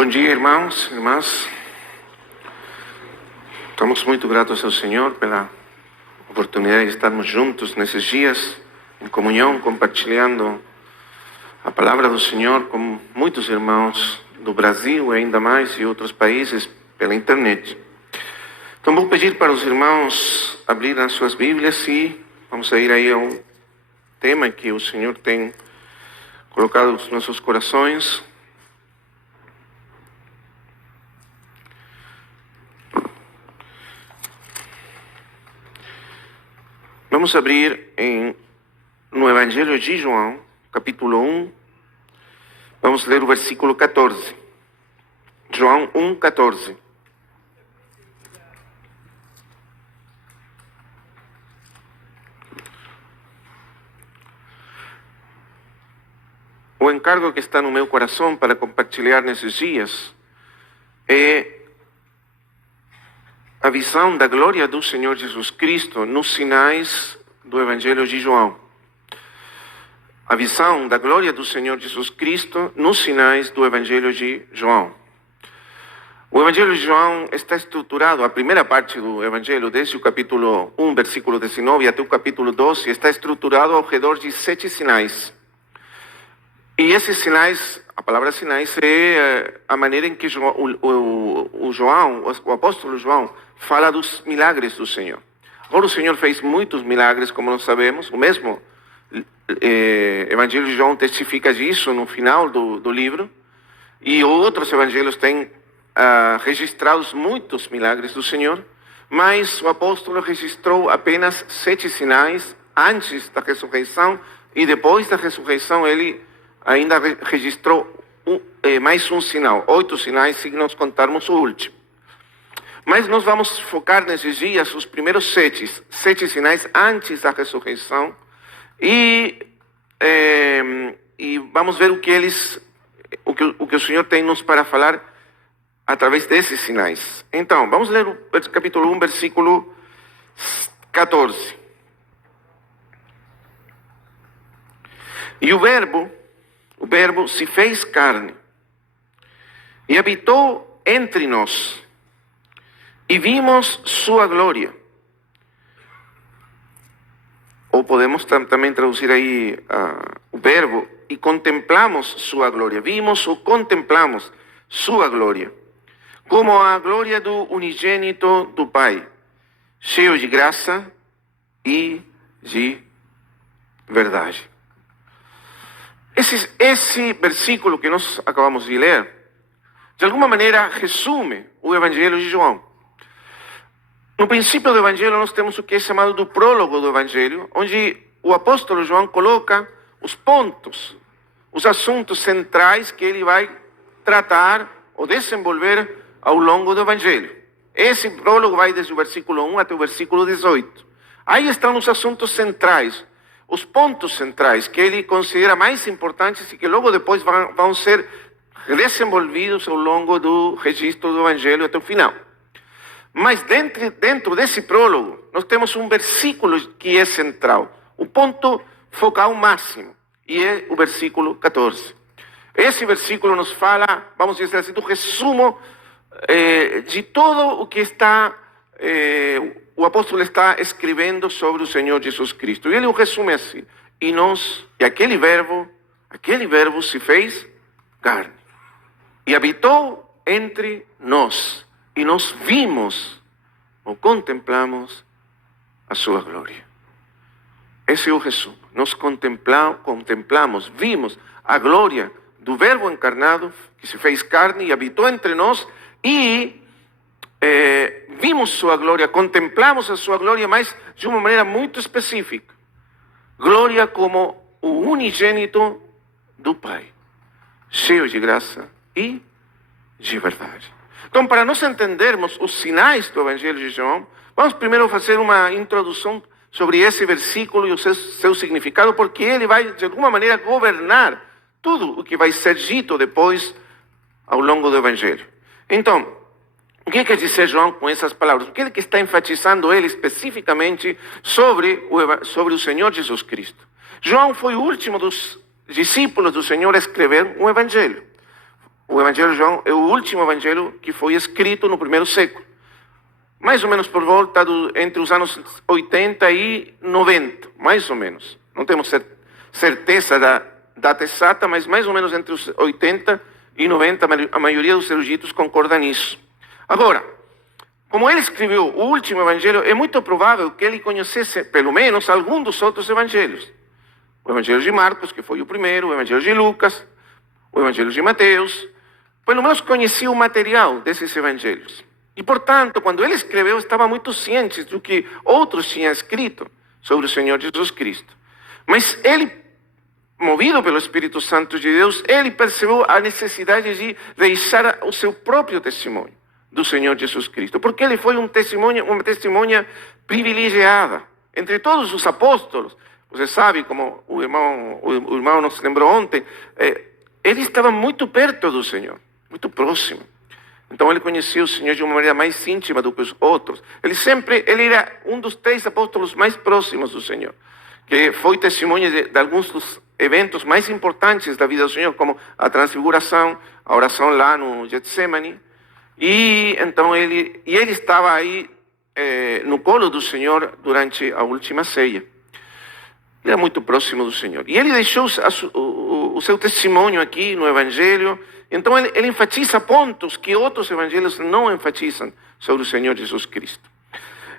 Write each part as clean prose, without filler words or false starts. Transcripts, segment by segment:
Bom dia, irmãos, irmãs. Estamos muito gratos ao Senhor pela oportunidade de estarmos juntos nesses dias, em comunhão, compartilhando a palavra do Senhor com muitos irmãos do Brasil e ainda mais de outros países pela internet. Então vou pedir para os irmãos abrirem as suas Bíblias e vamos ir aí a um tema que o Senhor tem colocado nos nossos corações. Vamos abrir no Evangelho de João, capítulo 1. Vamos ler o versículo 14. João 1, 14. O encargo que está no meu coração para compartilhar nesses dias é a visão da glória do Senhor Jesus Cristo nos sinais do Evangelho de João. A visão da glória do Senhor Jesus Cristo nos sinais do Evangelho de João. O Evangelho de João está estruturado, a primeira parte do Evangelho, desde o capítulo 1, versículo 19 até o capítulo 12, está estruturado ao redor de 7 sinais. E esses sinais, a palavra sinais, é a maneira em que o apóstolo João fala dos milagres do Senhor. Agora o Senhor fez muitos milagres, como nós sabemos. O mesmo Evangelho de João testifica disso no final do livro. E outros evangelhos têm registrados muitos milagres do Senhor. Mas o apóstolo registrou apenas 7 sinais antes da ressurreição. E depois da ressurreição ele ainda registrou mais um sinal. 8 sinais se nós contarmos o último. Mas nós vamos focar nesses dias os primeiros 7 sinais antes da ressurreição e vamos ver o que o Senhor tem nos para falar através desses sinais. Então, vamos ler o capítulo 1, versículo 14. E o verbo se fez carne e habitou entre nós. E vimos sua glória. Ou podemos também traduzir aí o verbo, e contemplamos sua glória. Vimos ou contemplamos sua glória. Como a glória do unigênito do Pai, cheio de graça e de verdade. Esse versículo que nós acabamos de ler, de alguma maneira resume o Evangelho de João. No princípio do Evangelho, nós temos o que é chamado do prólogo do Evangelho, onde o apóstolo João coloca os pontos, os assuntos centrais que ele vai tratar ou desenvolver ao longo do Evangelho. Esse prólogo vai desde o versículo 1 até o versículo 18. Aí estão os assuntos centrais, os pontos centrais que ele considera mais importantes e que logo depois vão ser desenvolvidos ao longo do registro do Evangelho até o final. Mas dentro desse prólogo, nós temos um versículo que é central, o ponto focal máximo, e é o versículo 14. Esse versículo nos fala, vamos dizer assim, do resumo de todo o que o apóstolo está escrevendo sobre o Senhor Jesus Cristo. E ele o resume assim: e aquele verbo se fez carne e habitou entre nós. E nós vimos ou contemplamos a sua glória. Esse é o resumo. Nós contemplamos, vimos a glória do Verbo encarnado, que se fez carne e habitou entre nós, e vimos sua glória, contemplamos a sua glória, mas de uma maneira muito específica. Glória como o unigênito do Pai, cheio de graça e de verdade. Então, para nós entendermos os sinais do Evangelho de João, vamos primeiro fazer uma introdução sobre esse versículo e o seu significado, porque ele vai, de alguma maneira, governar tudo o que vai ser dito depois ao longo do Evangelho. Então, o que quer dizer João com essas palavras? O que ele está enfatizando ele especificamente sobre o Senhor Jesus Cristo? João foi o último dos discípulos do Senhor a escrever um Evangelho. o Evangelho de João é o último evangelho que foi escrito no primeiro século. Mais ou menos por volta entre os anos 80 e 90, mais ou menos. Não temos certeza da data exata, mas mais ou menos entre os 80 e 90, a maioria dos eruditos concorda nisso. Agora, como ele escreveu o último evangelho, é muito provável que ele conhecesse, pelo menos, algum dos outros evangelhos. O evangelho de Marcos, que foi o primeiro, o evangelho de Lucas, o evangelho de Mateus. Pelo menos conhecia o material desses evangelhos. E, portanto, quando ele escreveu, estava muito ciente do que outros tinham escrito sobre o Senhor Jesus Cristo. Mas ele, movido pelo Espírito Santo de Deus, ele percebeu a necessidade de deixar o seu próprio testemunho do Senhor Jesus Cristo, porque ele foi uma testemunha privilegiada. Entre todos os apóstolos, você sabe, como o irmão nos lembrou ontem, ele estava muito perto do Senhor, muito próximo. Então ele conhecia o Senhor de uma maneira mais íntima do que os outros. Ele era um dos 3 apóstolos mais próximos do Senhor, que foi testemunha de alguns dos eventos mais importantes da vida do Senhor, como a transfiguração, a oração lá no Getsemane. E então ele estava aí no colo do Senhor durante a última ceia. Ele era muito próximo do Senhor. E ele deixou o seu testemunho aqui no Evangelho. Então ele enfatiza pontos que outros evangelhos não enfatizam sobre o Senhor Jesus Cristo.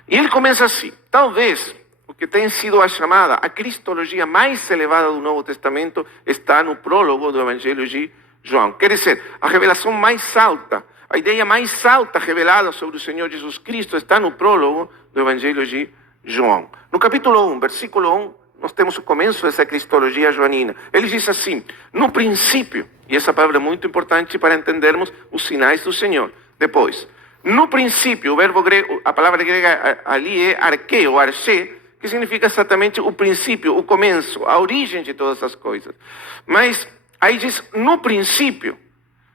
E ele começa assim: talvez o que tem sido a chamada a cristologia mais elevada do Novo Testamento está no prólogo do Evangelho de João. Quer dizer, a revelação mais alta, a ideia mais alta revelada sobre o Senhor Jesus Cristo está no prólogo do Evangelho de João. No capítulo 1, versículo 1, nós temos o começo dessa cristologia joanina. Ele diz assim: no princípio, e essa palavra é muito importante para entendermos os sinais do Senhor. Depois, no princípio, o verbo grego, a palavra grega ali é arche ou arche, que significa exatamente o princípio, o começo, a origem de todas as coisas. Mas aí diz no princípio,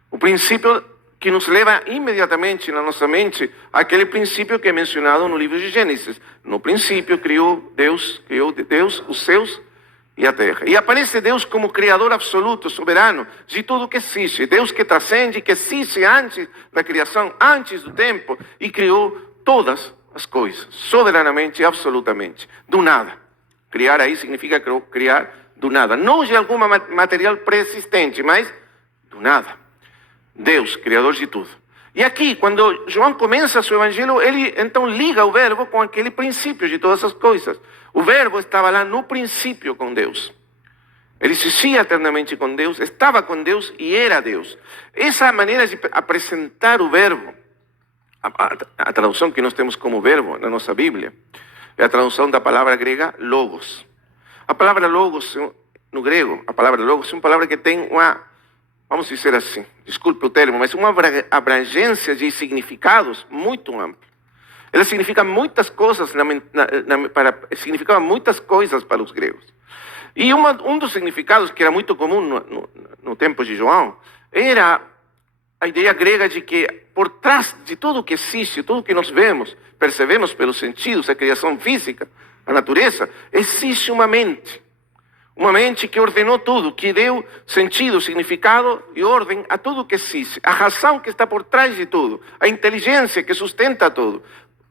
o princípio que nos leva imediatamente na nossa mente àquele princípio que é mencionado no livro de Gênesis. No princípio criou Deus os céus e a terra. E aparece Deus como Criador absoluto, soberano de tudo que existe. Deus que transcende, que existe antes da criação, antes do tempo, e criou todas as coisas, soberanamente e absolutamente, do nada. Criar aí significa criar do nada. Não de algum material pré-existente, mas do nada. Deus, Criador de tudo. E aqui, quando João começa seu evangelho, ele então liga o verbo com aquele princípio de todas as coisas. O verbo estava lá no princípio com Deus. Ele existia eternamente com Deus, estava com Deus e era Deus. Essa maneira de apresentar o verbo, a tradução que nós temos como verbo na nossa Bíblia, é a tradução da palavra grega logos. A palavra logos, no grego, a palavra logos é uma palavra que tem uma, vamos dizer assim, desculpe o termo, mas uma abrangência de significados muito ampla. Ela significa muitas coisas, significava muitas coisas para os gregos. E um dos significados que era muito comum no tempo de João era a ideia grega de que por trás de tudo que existe, tudo que nós vemos, percebemos pelos sentidos, a criação física, a natureza, existe uma mente. Uma mente que ordenou tudo, que deu sentido, significado e ordem a tudo que existe. A razão que está por trás de tudo, a inteligência que sustenta tudo.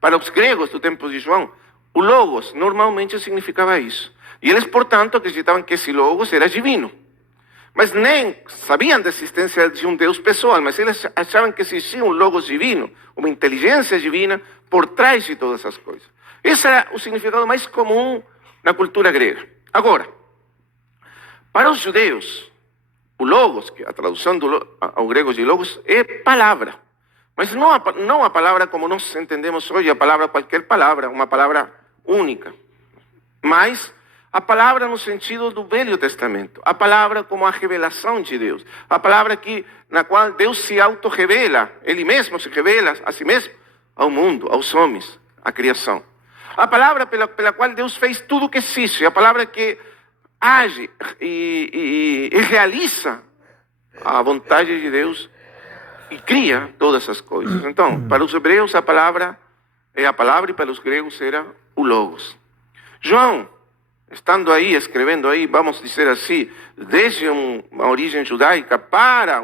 Para os gregos do tempo de João, o logos normalmente significava isso. E eles, portanto, acreditavam que esse logos era divino. Mas nem sabiam da existência de um Deus pessoal, mas eles achavam que existia um logos divino, uma inteligência divina por trás de todas as coisas. Esse era o significado mais comum na cultura grega. Agora, para os judeus, o logos, que a tradução ao grego de logos, é palavra. Mas não a palavra como nós entendemos hoje, a palavra, qualquer palavra, uma palavra única. Mas a palavra no sentido do Velho Testamento. A palavra como a revelação de Deus. A palavra na qual Deus se auto-revela. Ele mesmo se revela a si mesmo, ao mundo, aos homens, à criação. A palavra pela qual Deus fez tudo o que existe. A palavra que age e realiza a vontade de Deus e cria todas as coisas. Então, para os hebreus a palavra é a palavra e para os gregos era o logos. João, estando aí, escrevendo aí, vamos dizer assim, desde uma origem judaica para